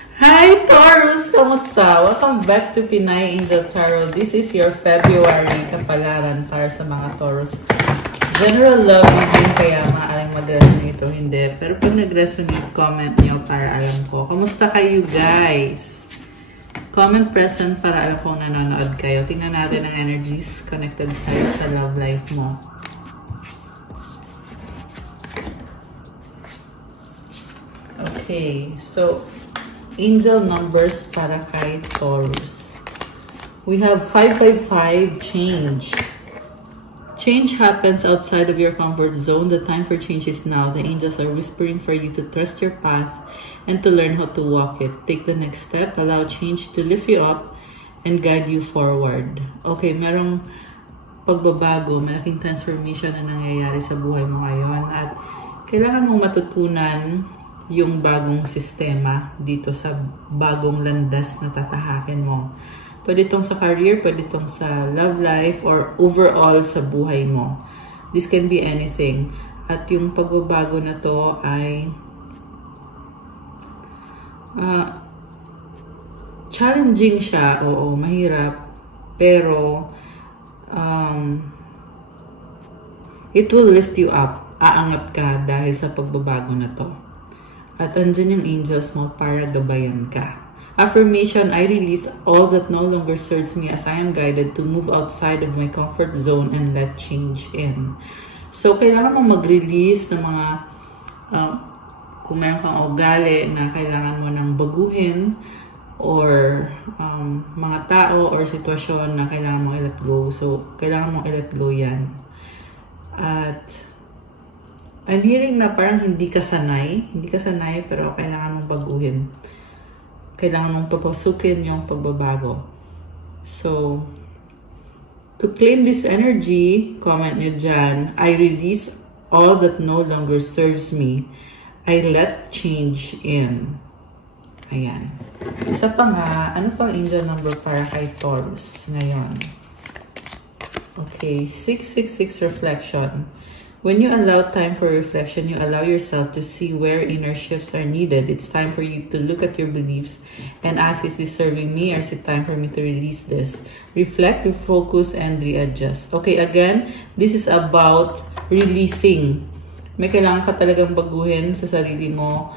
Hi Taurus! Kamusta? Welcome back to Pinay Angel Tarot. This is your February kapalaran para sa mga Taurus. General love din, kaya maaaring mag-resonate o hindi. Pero pag nag-resonate, comment nyo para alam ko. Kamusta kayo guys? Comment present para alam kong nanonood kayo. Tingnan natin ang energies connected sa'yo sa love life mo. Okay, so angel numbers para kay Taurus. We have 555, change. Change happens outside of your comfort zone. The time for change is now. The angels are whispering for you to trust your path and to learn how to walk it. Take the next step. Allow change to lift you up and guide you forward. Okay, merong pagbabago, malaking transformation na nangyayari sa buhay mo ngayon. At kailangan mong matutunan yung bagong sistema dito sa bagong landas na tatahakin mo. Pwede itong sa career, pwede itong sa love life, or overall sa buhay mo. This can be anything. At yung pagbabago na to ay challenging siya. Oo, mahirap. Pero it will lift you up. Aangat ka dahil sa pagbabago na to. At andyan yung angels mo para gabayan ka. Affirmation, I release all that no longer serves me as I am guided to move outside of my comfort zone and let change in. So, kailangan mo mag-release ng mga, kung meron kang ugali na kailangan mo nang baguhin, or mga tao or sitwasyon na kailangan mo i-let go. So, kailangan mo i-let go yan. At I'm hearing na parang hindi ka sanay pero kailangan mong baguhin. Kailangan mong papasukin yung pagbabago. So, to claim this energy, comment nyo dyan, I release all that no longer serves me. I let change in. Ayan. Isa pa nga, ano pang angel number para kay Taurus ngayon? Okay, 666 reflection. When you allow time for reflection, you allow yourself to see where inner shifts are needed. It's time for you to look at your beliefs and ask, is this serving me or is it time for me to release this? Reflect, refocus, and readjust. Okay, again, this is about releasing. May kailangan ka talagang baguhin sa sarili mo.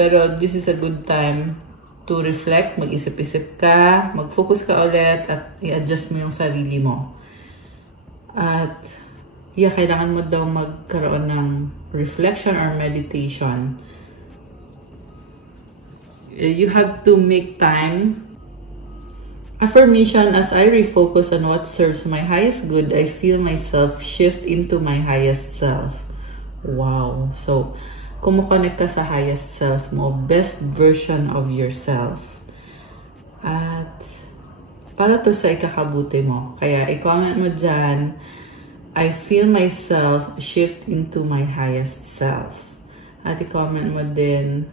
Pero this is a good time to reflect, mag-isip-isip ka, mag-focus ka ulit, at i-adjust mo yung sarili mo. At kailangan mo daw magkaroon ng reflection or meditation. You have to make time. Affirmation, as I refocus on what serves my highest good, I feel myself shift into my highest self. Wow. So, kumukonect ka sa highest self mo, best version of yourself. At para to sa ikakabuti mo. Kaya i-comment mo dyan, I feel myself shift into my highest self. At i-comment mo din,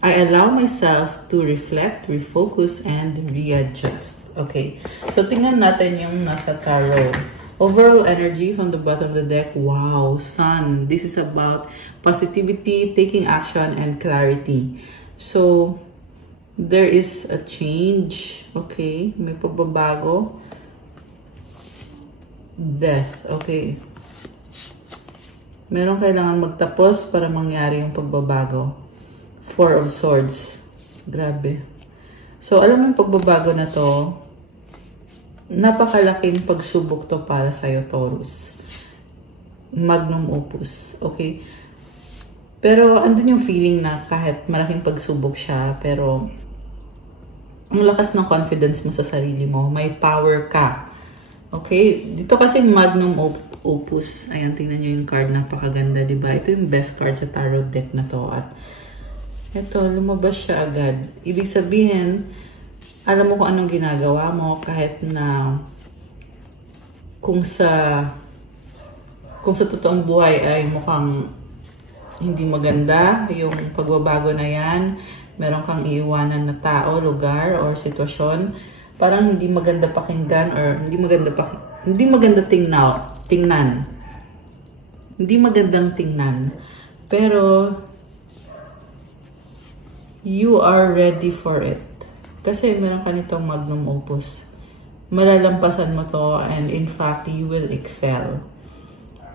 I allow myself to reflect, refocus, and readjust. Okay, so tingnan natin yung nasa tarot. Overall energy from the bottom of the deck, wow, Sun. This is about positivity, taking action, and clarity. So, there is a change. Okay, may pagbabago. Death. Okay. Meron kailangan magtapos para mangyari yung pagbabago. Four of Swords. Grabe. So, alam mo yung pagbabago na to, napakalaking pagsubok to para sa'yo, Taurus. Magnum opus. Okay? Pero, andun yung feeling na kahit malaking pagsubok siya, pero ang lakas ng confidence mo sa sarili mo. May power ka. Okay, dito kasi magnum opus. Ayan, tingnan nyo yung card. Napakaganda, diba? Ito yung best card sa tarot deck na to. At ito, lumabas siya agad. Ibig sabihin, alam mo kung anong ginagawa mo kahit na kung sa totoong buhay ay mukhang hindi maganda yung pagbabago na yan. Meron kang iiwanan na tao, lugar, or sitwasyon. Parang hindi maganda pakinggan or hindi maganda tingnan. Hindi magandang tingnan. Pero you are ready for it. Kasi meron ka nitong magnum opus. Malalampasan mo to and in fact, you will excel.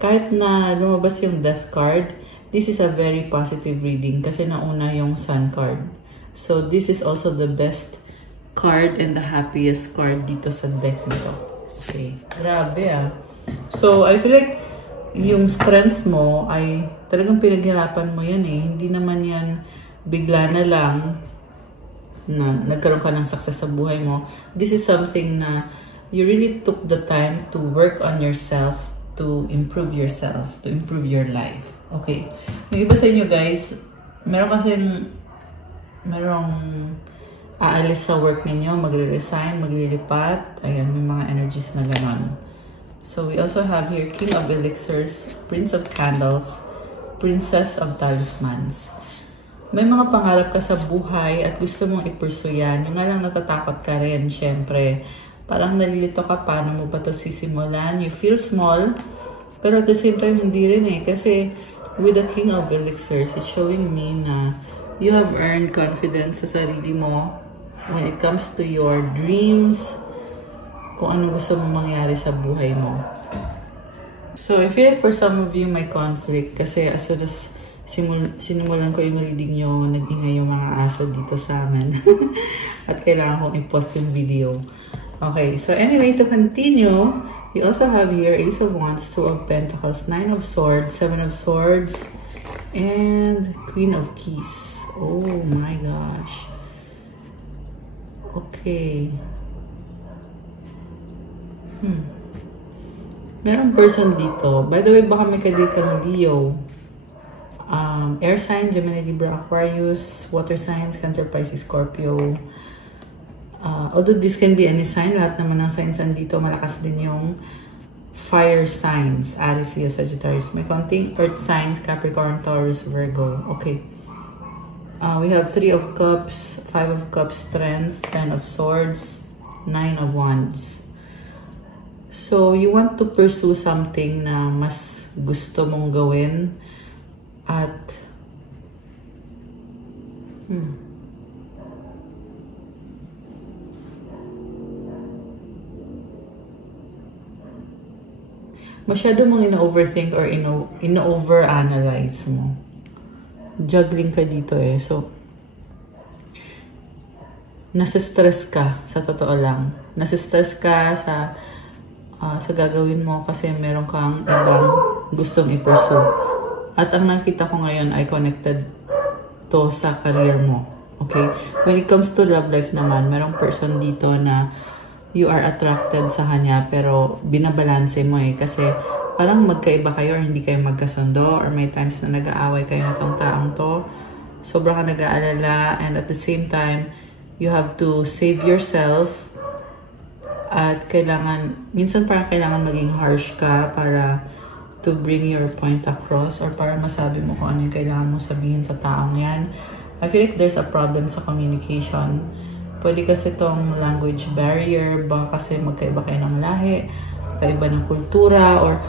Kahit na lumabas yung death card, this is a very positive reading kasi nauna yung sun card. So this is also the best card and the happiest card dito sa deck nito. Okay. Grabe ah. So I feel like yung strength mo ay talagang pinaghirapan mo yan eh. Hindi naman yan bigla na lang na nagkaroon ka ng success sa buhay mo. This is something na you really took the time to work on yourself, to improve yourself, to improve your life. Okay. Yung iba sa inyo guys, merong aalis sa work ninyo, magre-resign, maglilipat. Ayan, may mga energies na ganon. So we also have here King of Elixirs, Prince of Candles, Princess of Talismans. May mga pangarap ka sa buhay at gusto mong i-pursue yan. Yung nga lang natatakot ka rin, syempre. Parang nalilito ka, paano mo ba ito sisimulan? You feel small, pero at the same time, hindi rin eh. Kasi with the King of Elixirs, it's showing me na you have earned confidence sa sarili mo when it comes to your dreams, kung ano gusto mong mangyari sa buhay mo. So, I feel like for some of you, may conflict. Kasi as soon as sinimulan ko yung reading nyo, nag-ingay yung mga aso dito sa amin. At kailangan kong i-post yung video. Okay, so anyway, to continue, we also have here Ace of Wands, Two of Pentacles, Nine of Swords, Seven of Swords, and Queen of Keys. Oh my gosh. Okay. Merong person dito. By the way, baka may kadate kang Leo. Air sign, Gemini, Libra, Aquarius, water signs, Cancer, Pisces, Scorpio. Although this can be any sign, lahat naman ng signs andito, malakas din yung fire signs. Aries, Leo, Sagittarius. May konting earth signs, Capricorn, Taurus, Virgo. Okay. We have 3 of Cups, 5 of Cups, Strength, 10 of Swords, 9 of Wands. So, you want to pursue something na mas gusto mong gawin at masyado mong ino-overthink or ino-overanalyze mo. Juggling ka dito eh. So, nasa-stress ka, sa totoo lang. Nasa-stress ka sa gagawin mo kasi meron kang ibang gustong i-pursue. At ang nakita ko ngayon ay connected to sa career mo. Okay? When it comes to love life naman, merong person dito na you are attracted sa kanya pero binabalanse mo eh. Kasi parang magkaiba kayo or hindi kayo magkasundo or may times na nag-aaway kayo na tong taong to. Sobrang ka nag-aalala and at the same time, you have to save yourself. At minsan parang kailangan maging harsh ka para to bring your point across or para masabi mo kung ano yung kailangan mo sabihin sa taong yan. I feel like there's a problem sa communication. Pwede kasi itong language barrier, baka kasi magkaiba kayo ng lahi, kaiba ng kultura, or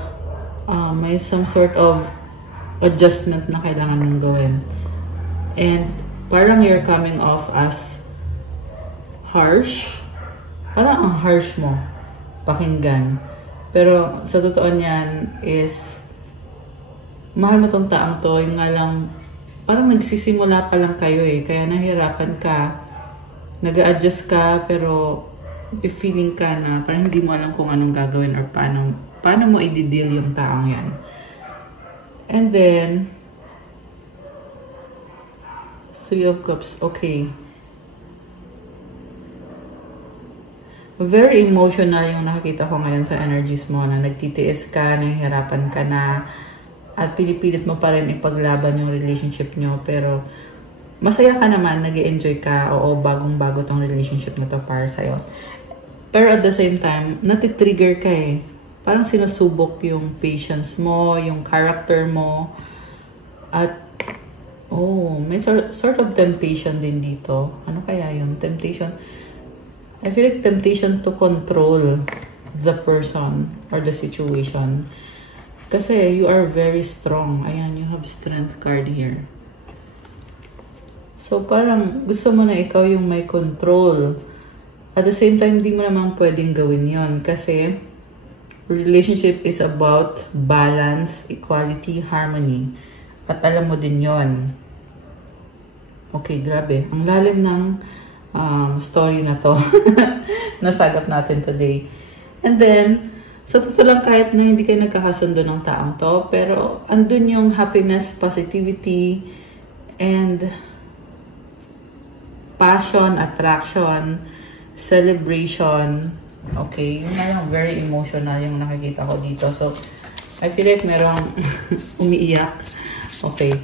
may some sort of adjustment na kailangan mong gawin. And parang you're coming off as harsh. Parang ang harsh mo pakinggan. Pero sa totoo niyan is mahal mo tong taong to, yung nga lang parang nagsisimula pa lang kayo eh. Kaya nahirapan ka, nag-a-adjust ka, pero if feeling ka na parang hindi mo alam kung anong gagawin or paano mo i-deal yung taong yan. And then 3 of Cups, okay. Very emotional yung nakikita ko ngayon sa energies mo na nagtitiis ka, nahihirapan ka na, at pinipilit mo pa rin ipaglaban yung relationship nyo. Pero masaya ka naman, nag-i-enjoy ka, oo, bagong-bago tong relationship na to para sa'yo. Pero at the same time, natitrigger ka eh. Parang sinusubok yung patience mo, yung character mo. At, may sort of temptation din dito. Ano kaya yun? Temptation. I feel like temptation to control the person or the situation. Kasi you are very strong. Ayan, you have strength card here. So, parang gusto mo na ikaw yung may control. At the same time, hindi mo naman pwedeng gawin yon kasi relationship is about balance, equality, harmony. At alam mo din yon. Okay, grabe. Ang lalim ng story na to. Nasagap natin today. And then, sa totoo lang kahit na hindi kayo nagkakasundo ng taong to, pero andun yung happiness, positivity, and passion, attraction, celebration. Okay, yun na lang, very emotional yung nakikita ko dito. So, I feel like merong umiiyak. Okay.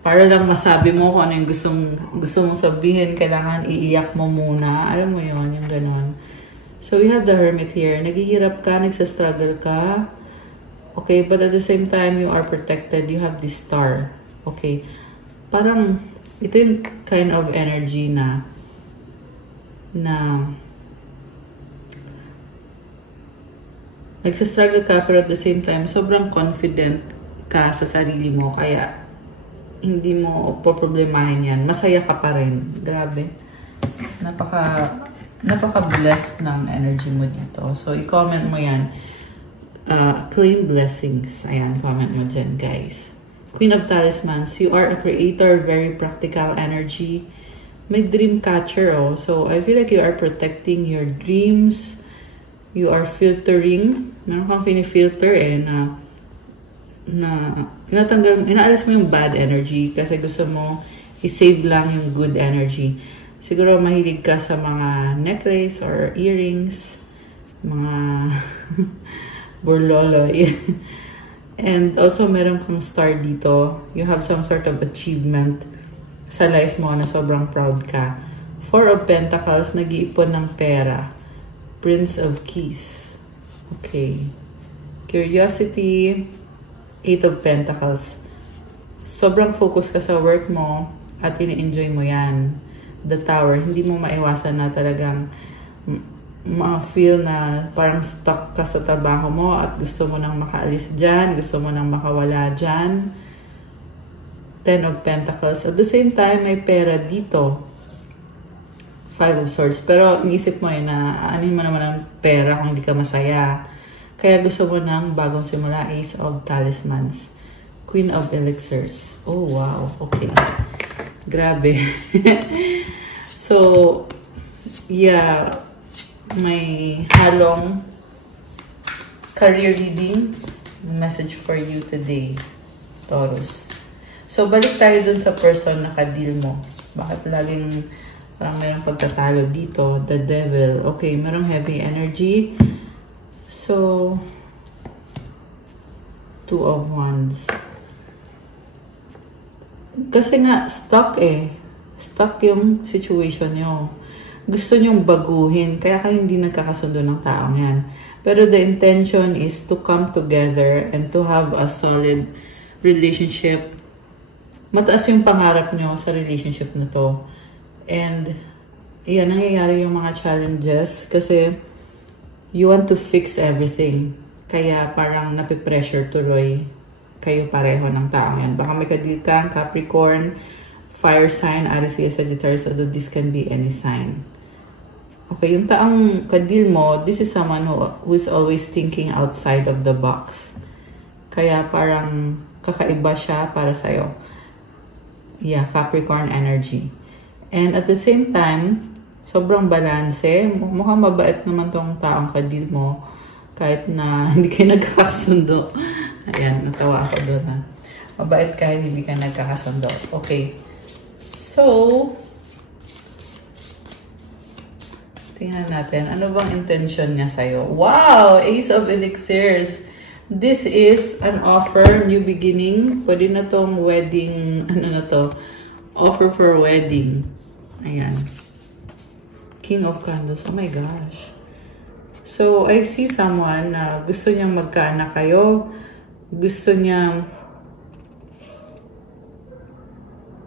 Para lang masabi mo kung ano yung gusto mong sabihin, kailangan iiyak mo muna. Alam mo yun, yung ganon. So, we have the Hermit here. Naghihirap ka, nagsastruggle ka. Okay, but at the same time, you are protected. You have this star. Okay. Parang, ito yung kind of energy na nagsastruggle ka, pero at the same time, sobrang confident ka sa sarili mo. Kaya, hindi mo poproblemahin yan. Masaya ka pa rin. Grabe. Napaka-blessed ng energy mo dito. So, i-comment mo yan. Claim blessings. Ayan, comment mo dyan, guys. Queen of Talismans, you are a creator, very practical energy. May dream catcher, oh. So, I feel like you are protecting your dreams. You are filtering. Meron kang filter inaalis mo yung bad energy kasi gusto mo i-save lang yung good energy. Siguro mahilig ka sa mga necklace or earrings, mga burlolo. And also, meron kang star dito. You have some sort of achievement sa life mo na sobrang proud ka. Four of Pentacles, nag-iipon ng pera. Prince of Keys. Okay. Curiosity. Eight of Pentacles. Sobrang focus ka sa work mo at ini-enjoy mo yan. The Tower. Hindi mo maiwasan na talagang ma-feel na parang stuck ka sa trabaho mo at gusto mo nang makaalis dyan, gusto mo nang makawala dyan. Ten of Pentacles. At the same time, may pera dito. Five of Swords. Pero inisip mo na anin mo naman ang pera kung hindi ka masaya. Kaya gusto mo ng bagong simula. Ace of Talismans. Queen of Elixirs. Oh, wow. Okay. Grabe. So, yeah. May halong career reading. Message for you today, Taurus. So, balik tayo dun sa person na ka-deal mo. Bakit laging parang mayroong pagtatalo dito? The Devil. Okay, mayroong heavy energy. So, Two of Wands. Kasi nga, stuck eh. Stuck yung situation nyo. Gusto nyong baguhin, kaya kayo hindi nagkakasundo ng taong yan. Pero the intention is to come together and to have a solid relationship. Mataas yung pangarap nyo sa relationship na to. And, yan, nangyayari yung mga challenges kasi you want to fix everything. Kaya parang napipressure tuloy kayo pareho ng taong yan. Baka may kadil kang Capricorn, fire sign, Aries, Sagittarius, although this can be any sign. Okay, yung taong kadil mo, this is someone who is always thinking outside of the box. Kaya parang kakaiba siya para sa'yo. Yeah, Capricorn energy. And at the same time, sobrang balanse. Mukhang mabait naman tong taong kadil mo. Kahit na hindi kayo nagkakasundo. Ayan, natawa ako doon ha. Mabait kahit hindi ka nagkakasundo. Okay. So, tingnan natin. Ano bang intention niya sa'yo? Wow! Ace of Elixirs. This is an offer, new beginning. Pwede na tong wedding, ano na to? Offer for wedding. Ayan. King of Candles. Oh my gosh. So, I see someone na gusto niyang magkaanak kayo. Gusto niyang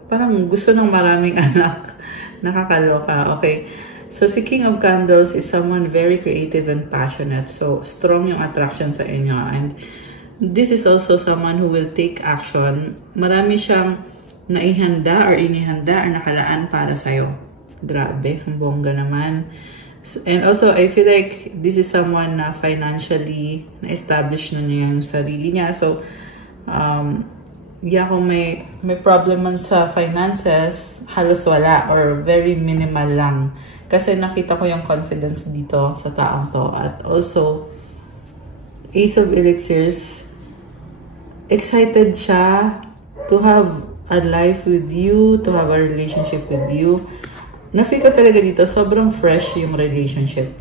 parang gusto ng maraming anak. Nakakaloka. Okay. So, si King of Candles is someone very creative and passionate. So, strong yung attraction sa inyo. And this is also someone who will take action. Marami siyang naihanda or inihanda or nakalaan para sa'yo. Grabe, ang bongga naman. And also, I feel like this is someone na financially na-establish na niya yung sarili niya. So, yeah, kung may problem man sa finances, halos wala or very minimal lang. Kasi nakita ko yung confidence dito sa taong to. At also, Ace of Elixirs, excited siya to have a life with you, to have a relationship with you. Na-feel ko talaga dito, sobrang fresh yung relationship.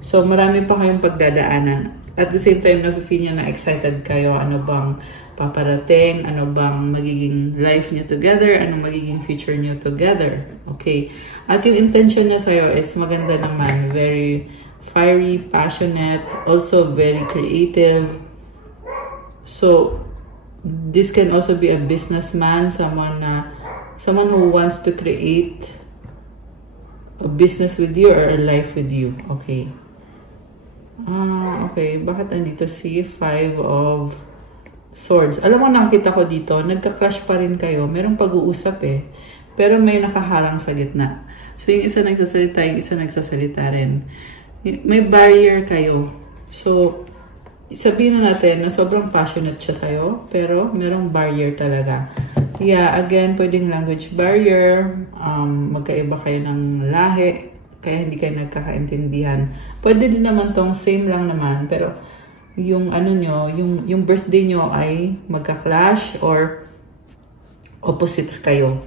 So, marami pa kayong pagdadaanan. At the same time, na-feel niya na excited kayo. Ano bang paparating? Ano bang magiging life niyo together? Ano magiging future niyo together? Okay. At yung intention niya sa'yo is maganda naman. Very fiery, passionate, also very creative. So, this can also be a businessman, someone who wants to create a business with you or a life with you. Okay. Okay. Bakit nandito si Five of Swords? Alam mo, nakita ko dito, nagka-clash pa rin kayo. Merong pag-uusap eh. Pero may nakaharang sa gitna. So, yung isa nagsasalita, yung isa nagsasalita rin. May barrier kayo. So, sabihin na natin na sobrang passionate siya sa'yo, pero merong barrier talaga. Yeah, again, pwedeng language barrier, magkaiba kayo ng lahi, kaya hindi kayo nagkakaintindihan. Pwede din naman tong same lang naman, pero yung ano nyo, yung birthday nyo ay magka-clash or opposites kayo.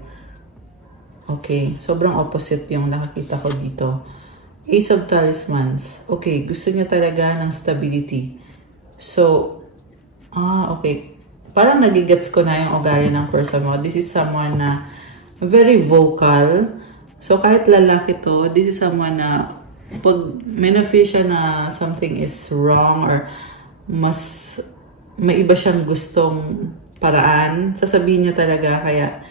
Okay, sobrang opposite yung nakakita ko dito. Ace of Talismans. Okay, gusto niya talaga ng stability. So, okay. Parang nagigets ko na yung ugali ng person mo. This is someone na very vocal. So, kahit lalaki to, this is someone na pag may na-feel siya na something is wrong or mas may iba siyang gustong paraan, sasabihin niya talaga kaya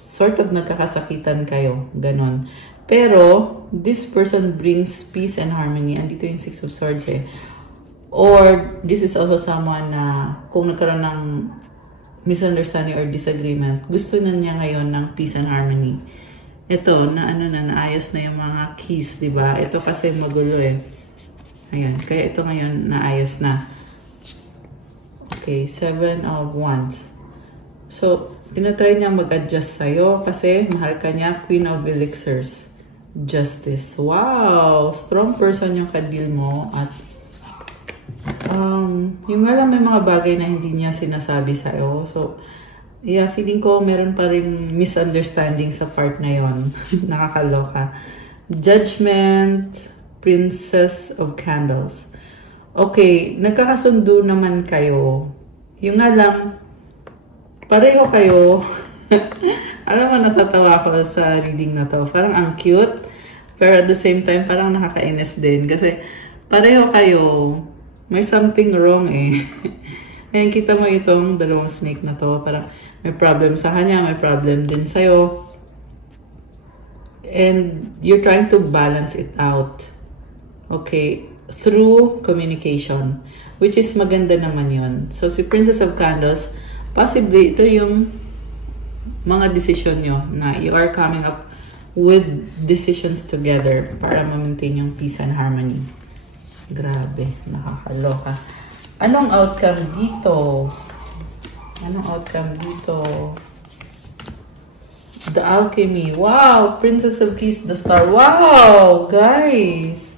sort of nagkakasakitan kayo. Ganon. Pero, this person brings peace and harmony. Andito yung Six of Swords eh. Or, this is also someone na kung nagkaroon ng misunderstanding or disagreement, gusto na niya ngayon ng peace and harmony. Ito, naayos na yung mga keys, diba? Ito kasi magulo eh. Ayan, kaya ito ngayon naayos na. Okay, Seven of Wands. So, tinatry niya mag-adjust sa'yo kasi mahal ka niya, Queen of Elixirs. Justice. Wow! Strong person yung ka-deal mo at yung nga lang may mga bagay na hindi niya sinasabi sa'yo. So, yeah, feeling ko meron pa rin misunderstanding sa part na yon. Nakakaloka. Judgment, Princess of Candles. Okay, nagkakasundo naman kayo. Yung nga lang, pareho kayo. Alam mo, natatawa ako sa reading na to. Parang ang cute. Pero at the same time, parang nakakainis din. Kasi pareho kayo. May something wrong eh. Ngayon, kita mo itong dalawang snake na to. Parang may problem sa kanya, may problem din sa'yo. And you're trying to balance it out. Okay? Through communication. Which is maganda naman yun. So, si Princess of Candles, possibly ito yung mga decision nyo na you are coming up with decisions together para ma-maintain yung peace and harmony. Grabe, nakakaloka. Anong outcome dito? Anong outcome dito? The Alchemy. Wow! Princess of Keys, the Star. Wow! Guys!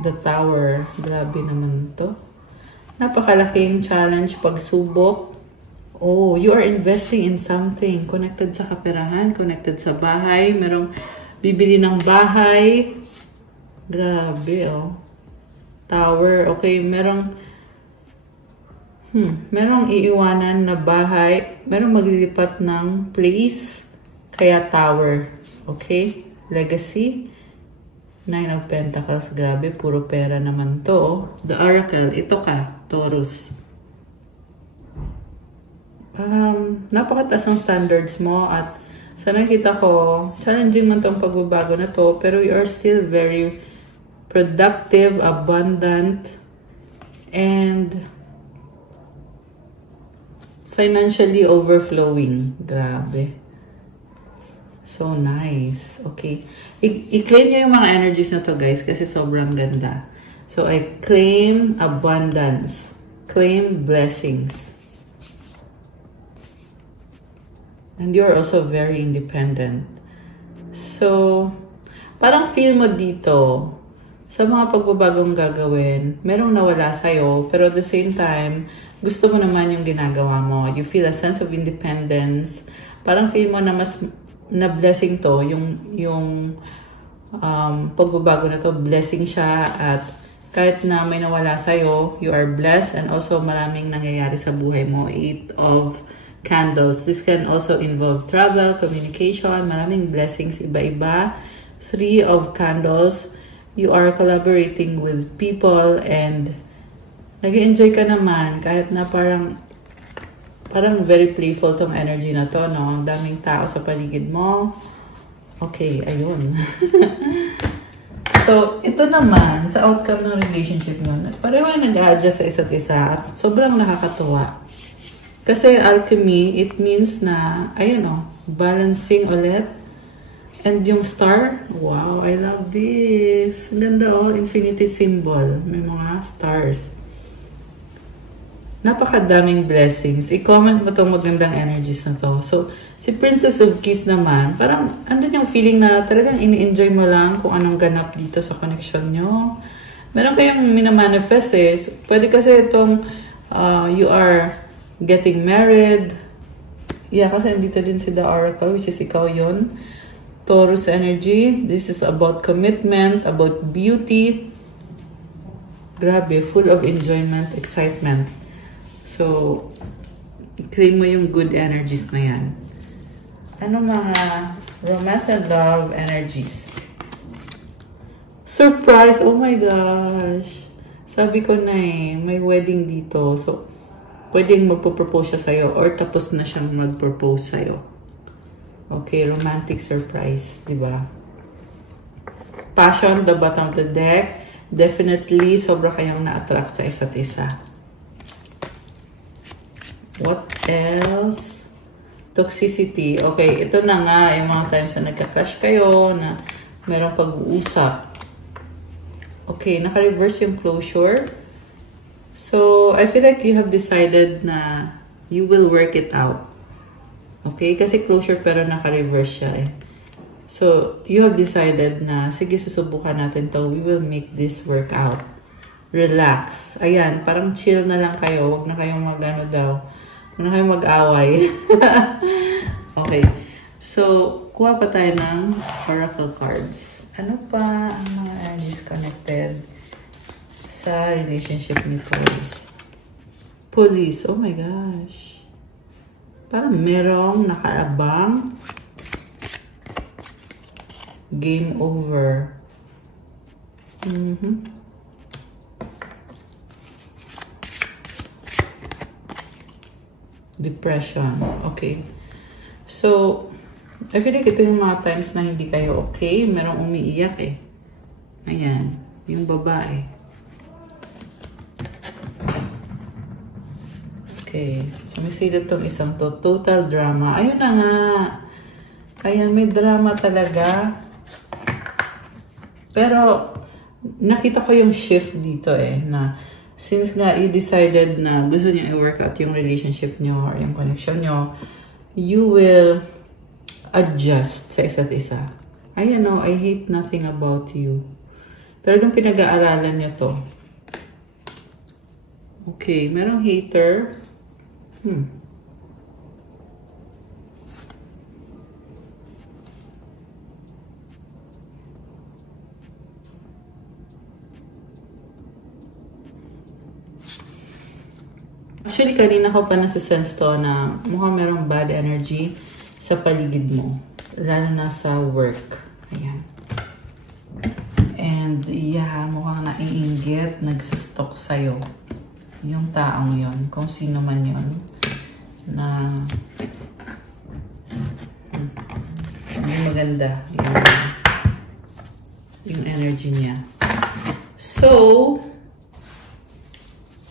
The Tower. Grabe naman to. Napakalaking challenge, pagsubok. Oh, you are investing in something. Connected sa kaperahan, connected sa bahay. Merong bibili ng bahay. Grabe, oh. Tower. Okay, merong iiwanan na bahay. Merong maglilipat ng place. Kaya tower. Okay? Legacy. Nine of Pentacles. Grabe, puro pera naman to, oh. The Oracle. Ito ka, Taurus. Napakataas ang standards mo at sa nakita ko, challenging man tong pagbabago na to, pero you are still very productive, abundant, and Financially overflowing. Grabe. So nice. Okay. I-claim nyo yung mga energies na to, guys, kasi sobrang ganda. So, I claim abundance. Claim blessings. And you're also very independent. So, parang feel mo dito, sa mga pagbabagong gagawin, merong nawala sa'yo, pero at the same time, gusto mo naman yung ginagawa mo. You feel a sense of independence. Parang feel mo na mas na blessing to, yung pagbabago na to, blessing siya, at kahit na may nawala sa'yo, you are blessed, and also maraming nangyayari sa buhay mo. 8 of Candles. This can also involve travel, communication, maraming blessings, iba-iba. 3 of Candles. You are collaborating with people and nag-enjoy ka naman kahit na parang very playful tong energy na to, no? Ang daming tao sa paligid mo. Okay, ayun. So, ito naman, sa outcome ng relationship nyo, pareho ay nag-adjust sa isa't isa at sobrang nakakatuwa. Kasi alchemy, it means na, ayun o, balancing ulit. And yung star, wow, I love this. Ang ganda o, infinity symbol. May mga stars. Napakadaming blessings. I-comment mo itong magandang energies na to. So, si Princess of Keys naman, parang andun yung feeling na talagang ini-enjoy mo lang kung anong ganap dito sa connection nyo. Meron kayong minamanifest eh. So, pwede kasi itong you are getting married. Yeah, kasi andito din si The Oracle, which is ikaw yun. Taurus energy. This is about commitment, about beauty. Grabe, full of enjoyment, excitement. So, claim mo yung good energies na yan. Ano mga romance and love energies? Surprise! Oh my gosh! Sabi ko na eh, may wedding dito. So, pwedeng magpo-propose siya sa'yo or tapos na siyang mag-propose sa'yo. Okay, romantic surprise, di ba? Passion, the bottom of the deck. Definitely, sobra kayong na-attract sa isa't isa. What else? Toxicity. Okay, ito na nga yung mga times na nagka-crush kayo, na merong pag-uusap. Okay, naka-reverse yung closure. So, I feel like you have decided na you will work it out. Okay? Kasi closure pero naka-reverse siya eh. So, you have decided na, sige, susubukan natin to. We will make this work out. Relax. Ayan, parang chill na lang kayo. Huwag na kayong mag-ano daw. Huwag na kayong mag-away. Okay. So, kuha pa tayo ng oracle cards. Ano pa ang mga energies connected sa relationship ni Taurus? Police. Oh my gosh. Parang merong nakaabang. Game over. Depression. Okay. So, I feel like ito yung mga times na hindi kayo okay. Merong umiiyak eh. Ayan. Yung babae. Okay. So, may sila itong isang to. Total drama. Ayun na nga. Ayan, may drama talaga. Pero, nakita ko yung shift dito eh. Na, since nga you decided na gusto niyo i-work out yung relationship nyo or yung connection nyo, you will adjust sa isa't isa. I know, I hate nothing about you. Talagang pinag-aaralan nyo to. Okay, merong hater. Actually, kanina ko pa nasa-sense to na mukhang merong bad energy sa paligid mo. Lalo na sa work. Ayan. And yeah, mukhang naiinggit, nagsustok sa'yo. Yung taong yon, kung sino man yon, na hindi maganda yung energy niya. So,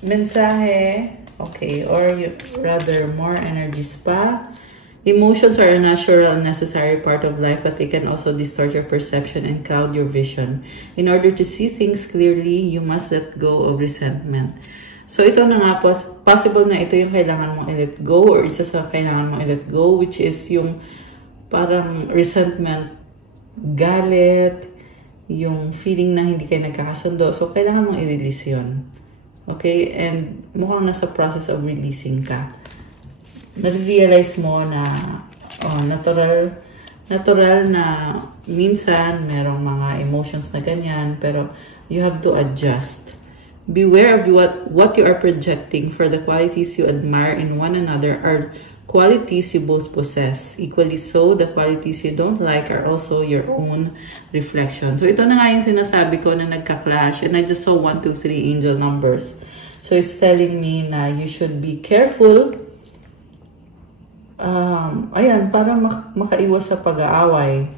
mensahe. Okay. Okay, or rather more energies pa. Emotions are a natural and necessary part of life, but they can also distort your perception and cloud your vision. In order to see things clearly, you must let go of resentment. So ito na nga po, possible na ito yung kailangan mong i-let go or isa sa kailangan mong i-let go, which is yung parang resentment, galit, yung feeling na hindi kayo nagkakasundo. So kailangan mong i-release yun. Okay? And mukhang nasa process of releasing ka. Na-realize mo na natural na minsan merong mga emotions na ganyan, pero you have to adjust. Beware of what you are projecting, for the qualities you admire in one another are qualities you both possess. Equally so, the qualities you don't like are also your own reflection. So ito na nga yung sinasabi ko na nagka-clash, and I just saw 1, 2, 3 angel numbers. So it's telling me na you should be careful. Ayan, para makaiwas sa pag-aaway.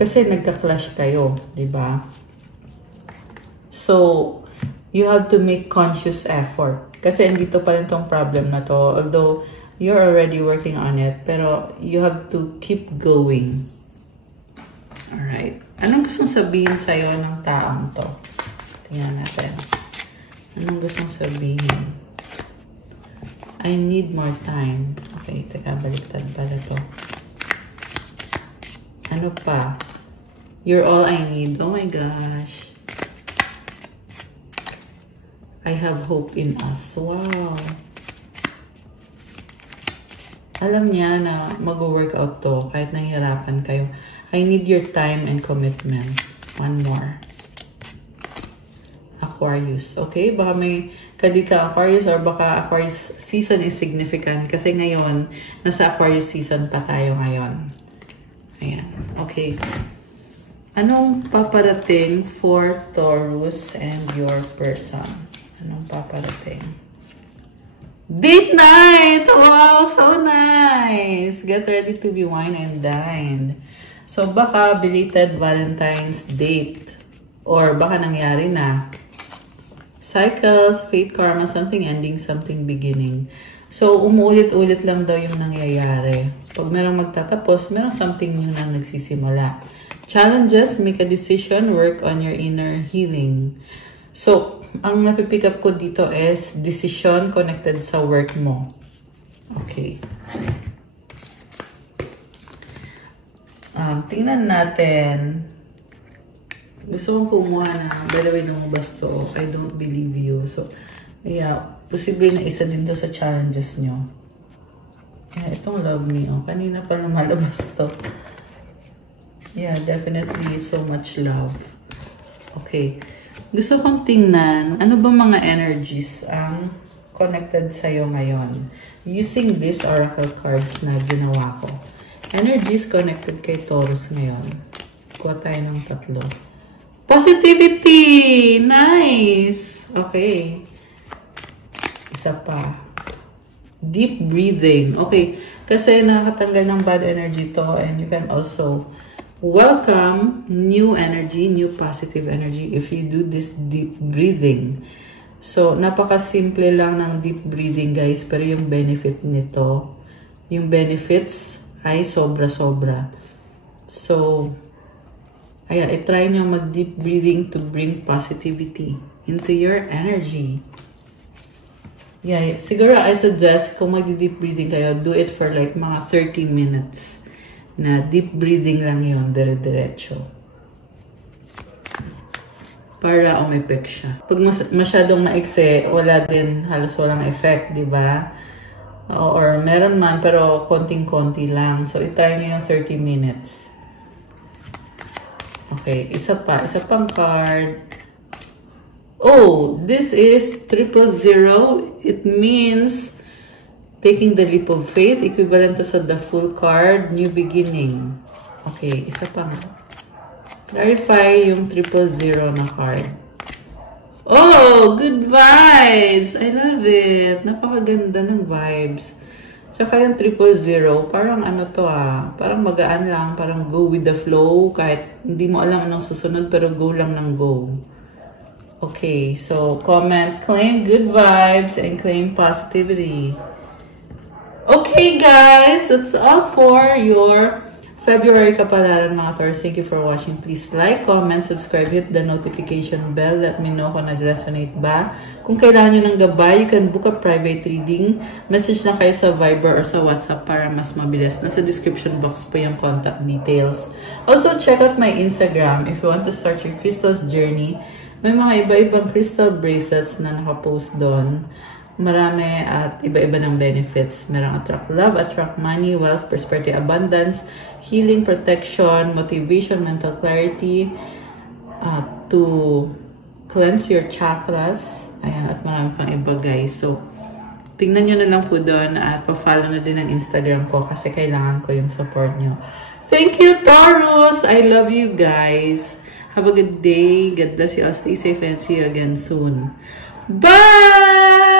Kasi nagka-clash kayo, di ba? So, you have to make conscious effort. Kasi andito pa rin tong problem na to. Although, you're already working on it. Pero, you have to keep going. Alright. Anong gustong sabihin sa'yo ng taong to? Tingnan natin. Anong gustong sabihin? I need more time. Okay, teka, baliktad pala to. Ano pa? You're all I need. Oh my gosh. I have hope in us. Wow. Alam niya na mag-workout to kahit nahihirapan kayo. I need your time and commitment. One more. Aquarius. Okay, baka may kadika Aquarius or baka Aquarius season is significant kasi ngayon, nasa Aquarius season pa tayo ngayon. Ayan. Okay. Anong paparating for Taurus and your person? Anong paparating? Date night! Wow! So nice! Get ready to be wine and dined. So, baka belated Valentine's date. Or baka nangyari na. Cycles, fate, karma, something ending, something beginning. So, umuulit-ulit lang daw yung nangyayari. Pag merong magtatapos, merong something new na nagsisimula. Challenges, make a decision, work on your inner healing. So, ang napipick up ko dito is decision connected sa work mo. Okay. Tingnan natin. Gusto kong kumuha na, by the way, lumabas to, I don't believe you. So, yeah, posible na isa din to sa challenges nyo. Yeah, itong love me, oh. Kanina pa lumalabas to. Yeah, definitely so much love. Okay. Gusto kong tingnan, ano ba mga energies ang connected sa'yo ngayon? Using these oracle cards na ginawa ko. Energies connected kay Taurus ngayon. Kuha tayo ng 3. Positivity! Nice! Okay. Isa pa. Deep breathing. Okay. Kasi nakakatanggal ng bad energy to, and you can also welcome new energy, new positive energy if you do this deep breathing. So, napaka-simple lang ng deep breathing, guys, pero yung benefit nito, yung benefits ay sobra-sobra. So, ayan, i-try nyo mag-deep breathing to bring positivity into your energy. Yeah, siguro I suggest kung mag-deep breathing kayo, do it for like mga 30 minutes. Na deep breathing lang yun, dire-diretso. Para umepek siya. Pag masyadong na-exe, wala din, halos walang effect, di ba? Or meron man, pero konting-konti lang. So, i-try nyo yung 30 minutes. Okay, isa pang card. Oh, this is 000. It means taking the leap of faith, equivalent to sa the full card, new beginning. Okay, isa pa nga. Clarify yung 000 na card. Oh, good vibes! I love it. Napakaganda ng vibes. Tsaka yung 000, parang ano to parang magaan lang, parang go with the flow, kahit hindi mo alam anong susunod, pero go lang ng go. Okay, so comment, claim good vibes, and claim positivity. Okay, guys, that's all for your February Kapalaran, mga Taurus. Thank you for watching. Please like, comment, subscribe, hit the notification bell. Let me know kung nag-resonate ba. Kung kailangan nyo ng gabay, you can book a private reading. Message na kayo sa Viber or sa WhatsApp para mas mabilis. Nasa description box po yung contact details. Also, check out my Instagram if you want to start your crystals journey. May mga iba-ibang crystal bracelets na nakapost doon. Marami at iba-iba ng benefits. Merong attract love, attract money, wealth, prosperity, abundance, healing, protection, motivation, mental clarity, to cleanse your chakras. Ayan, at marami pang iba, guys. So, tingnan nyo na lang po doon at pa-follow na din ang Instagram ko kasi kailangan ko yung support nyo. Thank you, Taurus! I love you, guys. Have a good day. God bless you all. Stay safe and see you again soon. Bye!